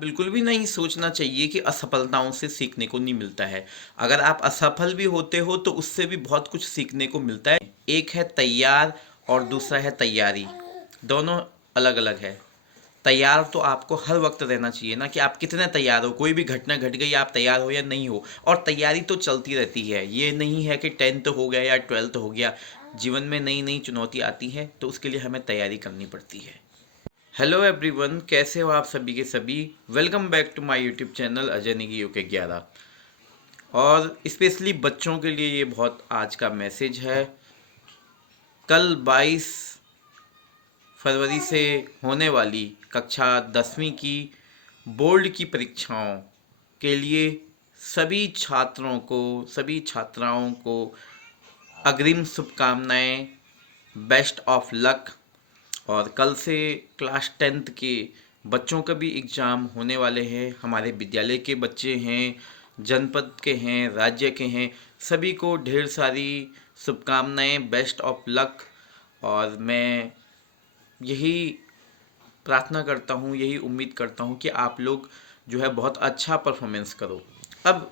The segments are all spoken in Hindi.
बिल्कुल भी नहीं सोचना चाहिए कि असफलताओं से सीखने को नहीं मिलता है। अगर आप असफल भी होते हो तो उससे भी बहुत कुछ सीखने को मिलता है। एक है तैयार और दूसरा है तैयारी। दोनों अलग अलग है। तैयार तो आपको हर वक्त रहना चाहिए ना, कि आप कितने तैयार हो, कोई भी घटना घट गई आप तैयार हो या नहीं हो। और तैयारी तो चलती रहती है, ये नहीं है कि 10th हो गया या 12th हो गया। जीवन में नई नई चुनौती आती है तो उसके लिए हमें तैयारी करनी पड़ती है। हेलो एवरीवन, कैसे हो आप सभी के सभी। Welcome back to my YouTube channel Ajay Negi UK 11। और स्पेशली बच्चों के लिए ये बहुत आज का मैसेज है। कल 22 फरवरी से होने वाली कक्षा 10वीं की बोर्ड की परीक्षाओं के लिए सभी छात्रों को, सभी छात्राओं को अग्रिम शुभकामनाएं, बेस्ट ऑफ लक। और कल से क्लास 10th के बच्चों का भी एग्ज़ाम होने वाले हैं। हमारे विद्यालय के बच्चे हैं, जनपद के हैं, राज्य के हैं, सभी को ढेर सारी शुभकामनाएं, बेस्ट ऑफ लक। और मैं यही प्रार्थना करता हूँ, यही उम्मीद करता हूँ कि आप लोग जो है बहुत अच्छा परफॉर्मेंस करो। अब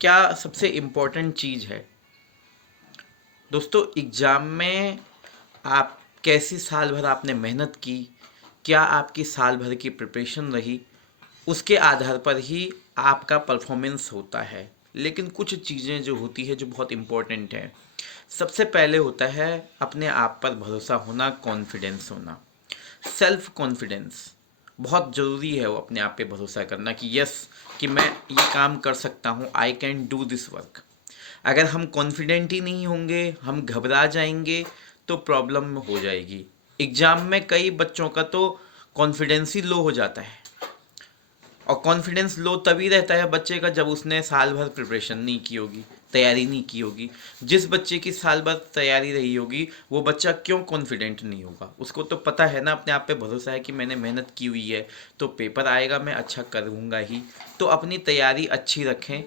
क्या सबसे इम्पोर्टेंट चीज़ है दोस्तों, एग्ज़ाम में आप कैसी साल भर आपने मेहनत की, क्या आपकी साल भर की प्रिपरेशन रही, उसके आधार पर ही आपका परफॉर्मेंस होता है। लेकिन कुछ चीज़ें जो होती है जो बहुत इम्पोर्टेंट है। सबसे पहले होता है अपने आप पर भरोसा होना, कॉन्फिडेंस होना, सेल्फ कॉन्फिडेंस। बहुत ज़रूरी है वो अपने आप पे भरोसा करना कि यस, कि मैं ये काम कर सकता हूँ, I can do this work. अगर हम कॉन्फिडेंट ही नहीं होंगे, हम घबरा जाएंगे तो प्रॉब्लम हो जाएगी। एग्ज़ाम में कई बच्चों का तो कॉन्फिडेंस ही लो हो जाता है। और कॉन्फिडेंस लो तभी रहता है बच्चे का जब उसने साल भर प्रिपरेशन नहीं की होगी, तैयारी नहीं की होगी। जिस बच्चे की साल भर तैयारी रही होगी वो बच्चा क्यों कॉन्फिडेंट नहीं होगा। उसको तो पता है ना, अपने आप पे भरोसा है कि मैंने मेहनत की हुई है तो पेपर आएगा, मैं अच्छा करूँगा ही। तो अपनी तैयारी अच्छी रखें।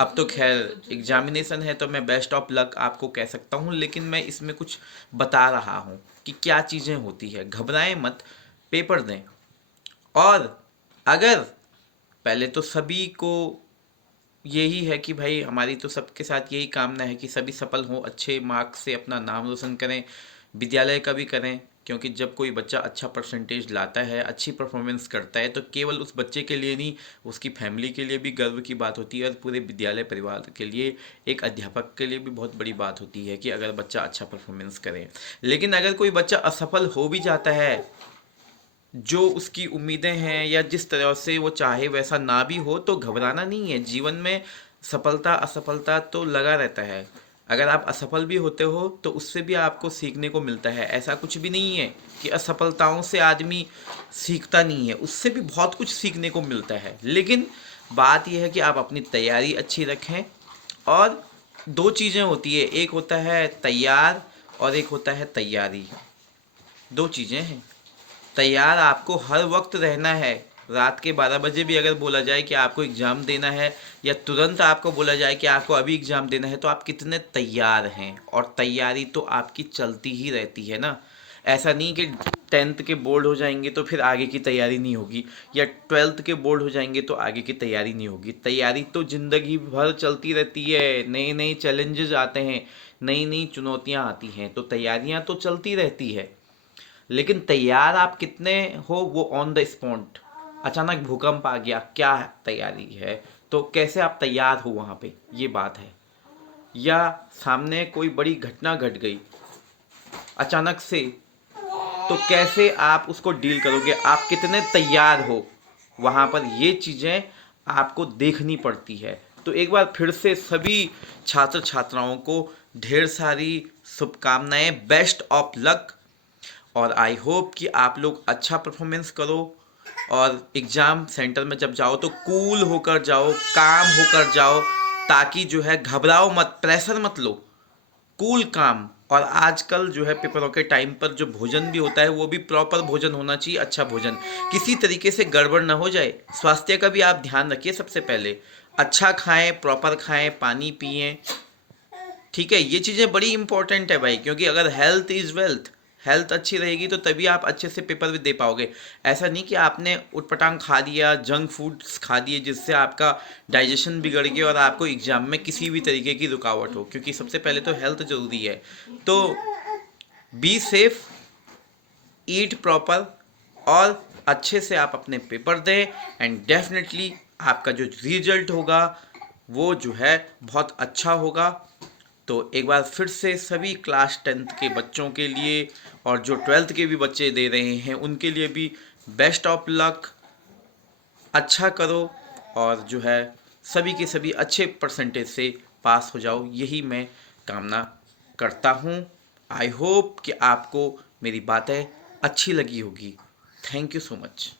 अब तो खैर एग्जामिनेशन है तो मैं बेस्ट ऑफ लक आपको कह सकता हूँ, लेकिन मैं इसमें कुछ बता रहा हूँ कि क्या चीज़ें होती है। घबराएं मत, पेपर दें। और अगर पहले तो सभी को यही है कि भाई हमारी तो सबके साथ यही कामना है कि सभी सफल हों, अच्छे मार्क्स से अपना नाम रोशन करें, विद्यालय का भी करें। क्योंकि जब कोई बच्चा अच्छा परसेंटेज लाता है, अच्छी परफॉर्मेंस करता है, तो केवल उस बच्चे के लिए नहीं, उसकी फैमिली के लिए भी गर्व की बात होती है और पूरे विद्यालय परिवार के लिए, एक अध्यापक के लिए भी बहुत बड़ी बात होती है कि अगर बच्चा अच्छा परफॉर्मेंस करे। लेकिन अगर कोई बच्चा असफल हो भी जाता है, जो उसकी उम्मीदें हैं या जिस तरह से वो चाहे वैसा ना भी हो, तो घबराना नहीं है। जीवन में सफलता असफलता तो लगा रहता है। अगर आप असफल भी होते हो तो उससे भी आपको सीखने को मिलता है। ऐसा कुछ भी नहीं है कि असफलताओं से आदमी सीखता नहीं है, उससे भी बहुत कुछ सीखने को मिलता है। लेकिन बात यह है कि आप अपनी तैयारी अच्छी रखें। और दो चीज़ें होती है, एक होता है तैयार और एक होता है तैयारी। दो चीज़ें हैं। तैयार आपको हर वक्त रहना है। रात के 12 बजे भी अगर बोला जाए कि आपको एग्ज़ाम देना है, या तुरंत आपको बोला जाए कि आपको अभी एग्ज़ाम देना है, तो आप कितने तैयार हैं। और तैयारी तो आपकी चलती ही रहती है ना। ऐसा नहीं कि 10th के बोर्ड हो जाएंगे तो फिर आगे की तैयारी नहीं होगी, या 12th के बोर्ड हो जाएंगे तो आगे की तैयारी नहीं होगी। तैयारी तो ज़िंदगी भर चलती रहती है। नए नए चैलेंजेस आते हैं, नई नई चुनौतियाँ आती हैं, तो तैयारियाँ तो चलती रहती है। लेकिन तैयार आप कितने हो, वो ऑन द स्पॉट। अचानक भूकंप आ गया, क्या तैयारी है, तो कैसे आप तैयार हो वहाँ पे, ये बात है। या सामने कोई बड़ी घटना घट गई अचानक से, तो कैसे आप उसको डील करोगे, आप कितने तैयार हो वहाँ पर, ये चीज़ें आपको देखनी पड़ती है। तो एक बार फिर से सभी छात्र छात्राओं को ढेर सारी शुभकामनाएं, बेस्ट ऑफ लक। और आई होप कि आप लोग अच्छा परफॉर्मेंस करो। और एग्ज़ाम सेंटर में जब जाओ तो कूल होकर जाओ, काम होकर जाओ, ताकि जो है घबराओ मत, प्रेशर मत लो, कूल काम। और आजकल जो है पेपरों के टाइम पर जो भोजन भी होता है वो भी प्रॉपर भोजन होना चाहिए, अच्छा भोजन, किसी तरीके से गड़बड़ ना हो जाए। स्वास्थ्य का भी आप ध्यान रखिए। सबसे पहले अच्छा खाएं, प्रॉपर खाएं, पानी पिएं। ठीक है, ये चीज़ें बड़ी इंपॉर्टेंट है भाई, क्योंकि अगर हेल्थ इज़ वेल्थ, हेल्थ अच्छी रहेगी तो तभी आप अच्छे से पेपर भी दे पाओगे। ऐसा नहीं कि आपने उटपटांग खा लिया, जंक फूड्स खा दिए, जिससे आपका डाइजेशन बिगड़ गया और आपको एग्जाम में किसी भी तरीके की रुकावट हो, क्योंकि सबसे पहले तो हेल्थ ज़रूरी है। तो बी सेफ, ईट प्रॉपर, और अच्छे से आप अपने पेपर दें, एंड डेफिनेटली आपका जो रिजल्ट होगा वो जो है बहुत अच्छा होगा। तो एक बार फिर से सभी क्लास 10th के बच्चों के लिए और जो 12th के भी बच्चे दे रहे हैं उनके लिए भी बेस्ट ऑफ लक। अच्छा करो और जो है सभी के सभी अच्छे परसेंटेज से पास हो जाओ, यही मैं कामना करता हूँ। आई होप कि आपको मेरी बातें अच्छी लगी होगी। Thank you so much.